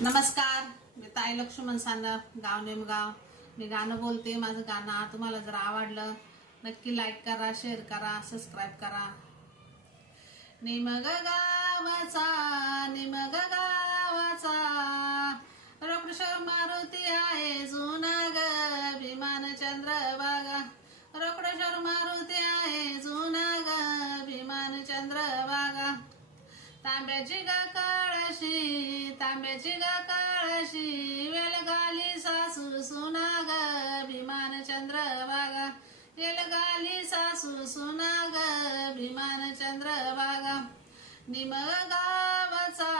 नमस्कार, मी ताई लक्ष्मण सानप, गाव नेमगाव. मी गाणं बोलते. माझं गाणं तुम्हाला जर आवडलं नक्की लाईक करा, शेअर करा, सबस्क्राईब करा. निमग गावाचा रोकडेश्वर मारुती आहे जुना ग भीमान चंद्रभागा. रोकडेश्वर मारुती आहे जुना ग भीमान चंद्रभागा. तांब्याची गा काळशी वेल गाली सासू सुना ग भीमान चंद्रभागा. वेल गाली सासू सुना ग भीमान चंद्रभागा. निम गावाचा